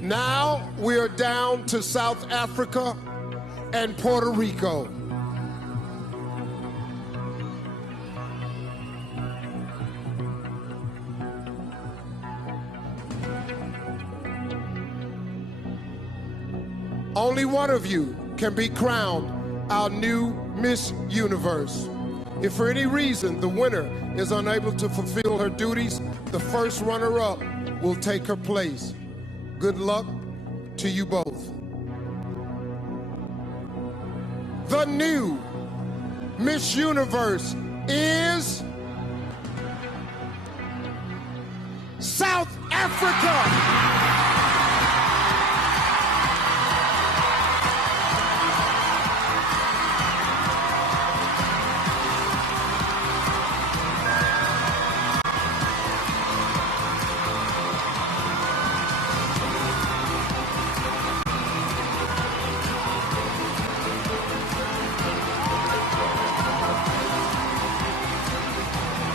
Now we are down to South Africa and Puerto Rico. Only one of you can be crowned our new Miss Universe. If for any reason the winner is unable to fulfill her duties, the first runner-up will take her place. Good luck to you both. The new Miss Universe is South Africa.